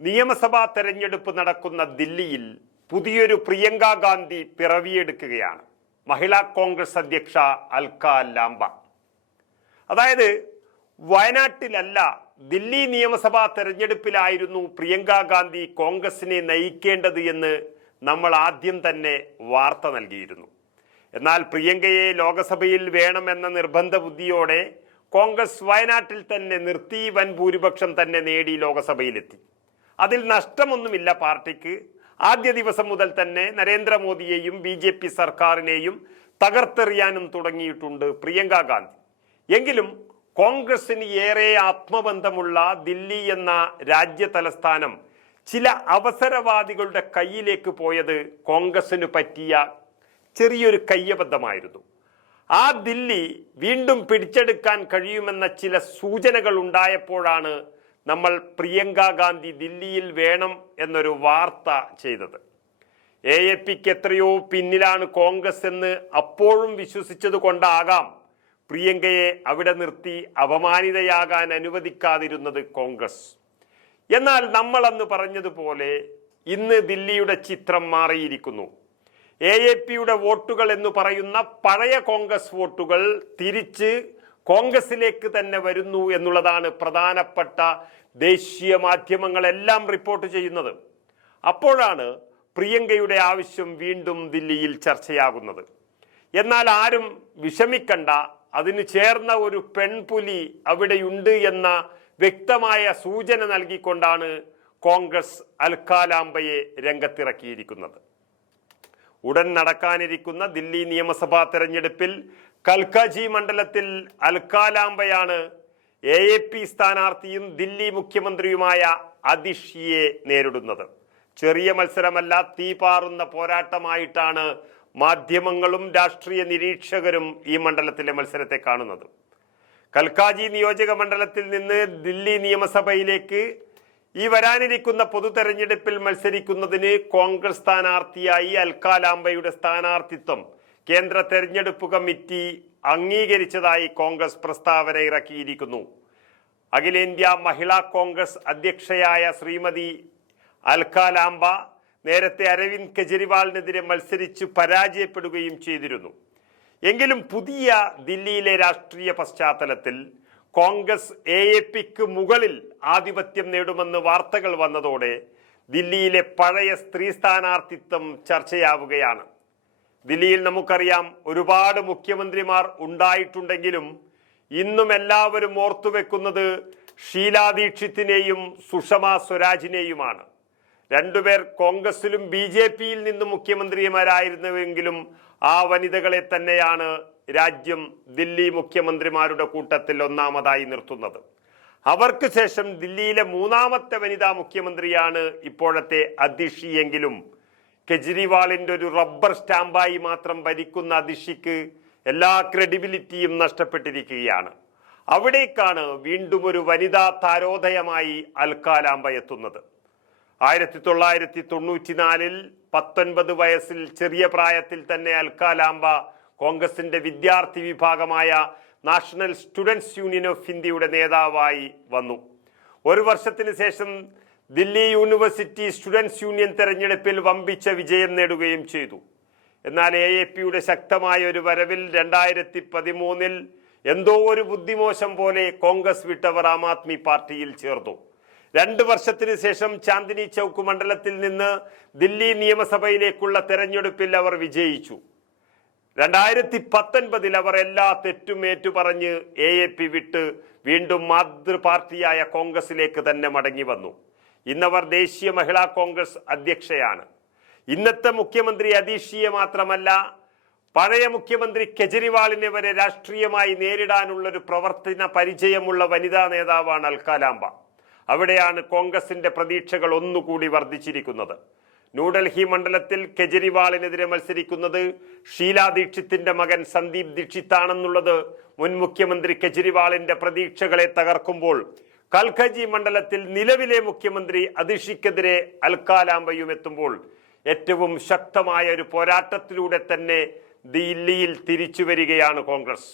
നിയമസഭാ തെരഞ്ഞെടുപ്പ് നടക്കുന്ന ദില്ലിയിൽ പുതിയൊരു പ്രിയങ്ക ഗാന്ധി പിറവിയെടുക്കുകയാണ്. മഹിളാ കോൺഗ്രസ് അധ്യക്ഷ അൽക്ക ലാംബ. അതായത് വയനാട്ടിലല്ല ദില്ലി നിയമസഭാ തെരഞ്ഞെടുപ്പിലായിരുന്നു പ്രിയങ്ക ഗാന്ധി കോൺഗ്രസിനെ നയിക്കേണ്ടത് എന്ന് നമ്മൾ ആദ്യം തന്നെ വാർത്ത നൽകിയിരുന്നു. എന്നാൽ പ്രിയങ്കയെ ലോകസഭയിൽ വേണമെന്ന നിർബന്ധ ബുദ്ധിയോടെ കോൺഗ്രസ് വയനാട്ടിൽ തന്നെ നിർത്തി വൻ ഭൂരിപക്ഷം തന്നെ നേടി ലോകസഭയിലെത്തി. അതിൽ നഷ്ടമൊന്നുമില്ല പാർട്ടിക്ക്. ആദ്യ ദിവസം മുതൽ തന്നെ നരേന്ദ്രമോദിയെയും ബി ജെ പി സർക്കാരിനെയും തകർത്തെറിയാനും തുടങ്ങിയിട്ടുണ്ട് പ്രിയങ്ക ഗാന്ധി. എങ്കിലും കോൺഗ്രസിന് ഏറെ ആത്മബന്ധമുള്ള ദില്ലി എന്ന രാജ്യ തലസ്ഥാനം ചില അവസരവാദികളുടെ കയ്യിലേക്ക് പോയത് കോൺഗ്രസിന് പറ്റിയ ചെറിയൊരു കയ്യബദ്ധമായിരുന്നു. ആ ദില്ലി വീണ്ടും പിടിച്ചെടുക്കാൻ കഴിയുമെന്ന ചില സൂചനകൾ ഉണ്ടായപ്പോഴാണ് നമ്മൾ പ്രിയങ്ക ഗാന്ധി ദില്ലിയിൽ വേണം എന്നൊരു വാർത്ത ചെയ്തത്. എ എ പിക്ക് എത്രയോ പിന്നിലാണ് കോൺഗ്രസ് എന്ന് അപ്പോഴും വിശ്വസിച്ചത് കൊണ്ടാകാം പ്രിയങ്കയെ അവിടെ നിർത്തി അപമാനിതയാകാൻ അനുവദിക്കാതിരുന്നത് കോൺഗ്രസ്. എന്നാൽ നമ്മൾ അന്ന് പറഞ്ഞതുപോലെ ഇന്ന് ദില്ലിയുടെ ചിത്രം മാറിയിരിക്കുന്നു. എ എ പിയുടെ വോട്ടുകൾ എന്ന് പറയുന്ന പഴയ കോൺഗ്രസ് വോട്ടുകൾ തിരിച്ച് കോൺഗ്രസിലേക്ക് തന്നെ വരുന്നു എന്നുള്ളതാണ് പ്രധാനപ്പെട്ട ദേശീയ മാധ്യമങ്ങളെല്ലാം റിപ്പോർട്ട് ചെയ്യുന്നത്. അപ്പോഴാണ് പ്രിയങ്കയുടെ ആവശ്യം വീണ്ടും ദില്ലിയിൽ ചർച്ചയാകുന്നത്. എന്നാൽ ആരും വിഷമിക്കണ്ട അതിന് ചേർന്ന ഒരു പെൺപുലി അവിടെയുണ്ട് എന്ന വ്യക്തമായ സൂചന നൽകിക്കൊണ്ടാണ് കോൺഗ്രസ് അൽക്കാലാംബയെ രംഗത്തിറക്കിയിരിക്കുന്നത്. ഉടൻ നടക്കാനിരിക്കുന്ന ദില്ലി നിയമസഭാ തെരഞ്ഞെടുപ്പിൽ കൽക്കാജി മണ്ഡലത്തിൽ അൽക്കാലാംബയാണ് എ എ പി സ്ഥാനാർത്ഥിയും ദില്ലി മുഖ്യമന്ത്രിയുമായ അതിഷിയെ നേരിടുന്നത്. ചെറിയ മത്സരമല്ല തീപാറുന്ന പോരാട്ടമായിട്ടാണ് മാധ്യമങ്ങളും രാഷ്ട്രീയ നിരീക്ഷകരും ഈ മണ്ഡലത്തിലെ മത്സരത്തെ കാണുന്നത്. കൽക്കാജി നിയോജക മണ്ഡലത്തിൽ നിന്ന് ദില്ലി നിയമസഭയിലേക്ക് ഈ വരാനിരിക്കുന്ന പൊതു തെരഞ്ഞെടുപ്പിൽ മത്സരിക്കുന്നതിന് കോൺഗ്രസ് സ്ഥാനാർത്ഥിയായി അൽക്കാലാംബയുടെ സ്ഥാനാർത്ഥിത്വം കേന്ദ്ര തെരഞ്ഞെടുപ്പ് കമ്മിറ്റി അംഗീകരിച്ചതായി കോൺഗ്രസ് പ്രസ്താവന ഇറക്കിയിരിക്കുന്നു. അഖിലേന്ത്യാ മഹിളാ കോൺഗ്രസ് അധ്യക്ഷയായ ശ്രീമതി അൽക്കാലാംബ നേരത്തെ അരവിന്ദ് കെജ്രിവാളിനെതിരെ മത്സരിച്ച് പരാജയപ്പെടുകയും ചെയ്തിരുന്നു. എങ്കിലും പുതിയ ദില്ലിയിലെ രാഷ്ട്രീയ പശ്ചാത്തലത്തിൽ കോൺഗ്രസ് എ എ പിക്ക് മുകളിൽ ആധിപത്യം നേടുമെന്ന് വാർത്തകൾ വന്നതോടെ ദില്ലിയിലെ പഴയ സ്ത്രീ സ്ഥാനാർത്ഥിത്വം ചർച്ചയാവുകയാണ്. ദില്ലിയിൽ നമുക്കറിയാം ഒരുപാട് മുഖ്യമന്ത്രിമാർ ഉണ്ടായിട്ടുണ്ടെങ്കിലും ഇന്നും എല്ലാവരും ഓർത്തുവെക്കുന്നത് ഷീലാ ദീക്ഷിത്തിനെയും സുഷമ സ്വരാജിനെയുമാണ്. രണ്ടുപേർ കോൺഗ്രസിലും ബി ജെ പിയിൽ നിന്നും മുഖ്യമന്ത്രിമാരായിരുന്നുവെങ്കിലും ആ വനിതകളെ തന്നെയാണ് രാജ്യം ദില്ലി മുഖ്യമന്ത്രിമാരുടെ കൂട്ടത്തിൽ ഒന്നാമതായി നിർത്തുന്നത്. അവർക്ക് ശേഷം ദില്ലിയിലെ മൂന്നാമത്തെ വനിതാ മുഖ്യമന്ത്രിയാണ് ഇപ്പോഴത്തെ അതിഷിയെങ്കിലും കെജ്രിവാളിന്റെ ഒരു റബ്ബർ സ്റ്റാമ്പായി മാത്രം ഭരിക്കുന്ന അതിഷിക്ക് എല്ലാ ക്രെഡിബിലിറ്റിയും നഷ്ടപ്പെട്ടിരിക്കുകയാണ്. അവിടേക്കാണ് വീണ്ടും ഒരു വനിതാ താരോദയമായി അൽക്കാലാംബ എത്തുന്നത്. ആയിരത്തി തൊള്ളായിരത്തി തൊണ്ണൂറ്റിനാലിൽ പത്തൊൻപത് വയസ്സിൽ ചെറിയ പ്രായത്തിൽ തന്നെ അൽക്കാലാംബ കോൺഗ്രസിന്റെ വിദ്യാർത്ഥി വിഭാഗമായ നാഷണൽ സ്റ്റുഡൻസ് യൂണിയൻ ഓഫ് ഇന്ത്യയുടെ നേതാവായി വന്നു. ഒരു വർഷത്തിന് ശേഷം ദില്ലി യൂണിവേഴ്സിറ്റി സ്റ്റുഡൻസ് യൂണിയൻ തെരഞ്ഞെടുപ്പിൽ വമ്പിച്ച വിജയം നേടുകയും ചെയ്തു. എന്നാൽ എ എ പിയുടെ ശക്തമായ ഒരു വരവിൽ രണ്ടായിരത്തി പതിമൂന്നിൽ എന്തോ ഒരു ബുദ്ധിമോശം പോലെ കോൺഗ്രസ് വിട്ടവർ ആം ആദ്മി പാർട്ടിയിൽ ചേർന്നു. രണ്ട് വർഷത്തിന് ശേഷം ചാന്ദിനി ചൗക്ക് മണ്ഡലത്തിൽ നിന്ന് ദില്ലി നിയമസഭയിലേക്കുള്ള തെരഞ്ഞെടുപ്പിൽ അവർ വിജയിച്ചു. രണ്ടായിരത്തി പത്തൊൻപതിൽ അവർ എല്ലാ തെറ്റും ഏറ്റുപറഞ്ഞ് എ എ പി വിട്ട് വീണ്ടും മാതൃപാർട്ടിയായ കോൺഗ്രസിലേക്ക് തന്നെ മടങ്ങി വന്നു. ഇന്നവർ ദേശീയ മഹിളാ കോൺഗ്രസ് അധ്യക്ഷയാണ്. ഇന്നത്തെ മുഖ്യമന്ത്രി അതീഷിയെ മാത്രമല്ല പഴയ മുഖ്യമന്ത്രി കെജ്രിവാളിനെ വരെ രാഷ്ട്രീയമായി നേരിടാനുള്ളൊരു പ്രവർത്തന പരിചയമുള്ള വനിതാ നേതാവാണ് അൽക്കാലാംബ. അവിടെയാണ് കോൺഗ്രസിന്റെ പ്രതീക്ഷകൾ ഒന്നുകൂടി വർദ്ധിച്ചിരിക്കുന്നത്. ന്യൂഡൽഹി മണ്ഡലത്തിൽ കെജ്രിവാളിനെതിരെ മത്സരിക്കുന്നത് ഷീലാ ദീക്ഷിത്തിന്റെ മകൻ സന്ദീപ് ദീക്ഷിത്താണെന്നുള്ളത് മുൻ മുഖ്യമന്ത്രി കെജ്രിവാളിന്റെ പ്രതീക്ഷകളെ തകർക്കുമ്പോൾ കൽഖജി മണ്ഡലത്തിൽ നിലവിലെ മുഖ്യമന്ത്രി അതിഷിക്കെതിരെ അൽക്കാലാംബയും എത്തുമ്പോൾ ഏറ്റവും ശക്തമായ ഒരു പോരാട്ടത്തിലൂടെ തന്നെ ദില്ലിയിൽ തിരിച്ചു വരികയാണ് കോൺഗ്രസ്.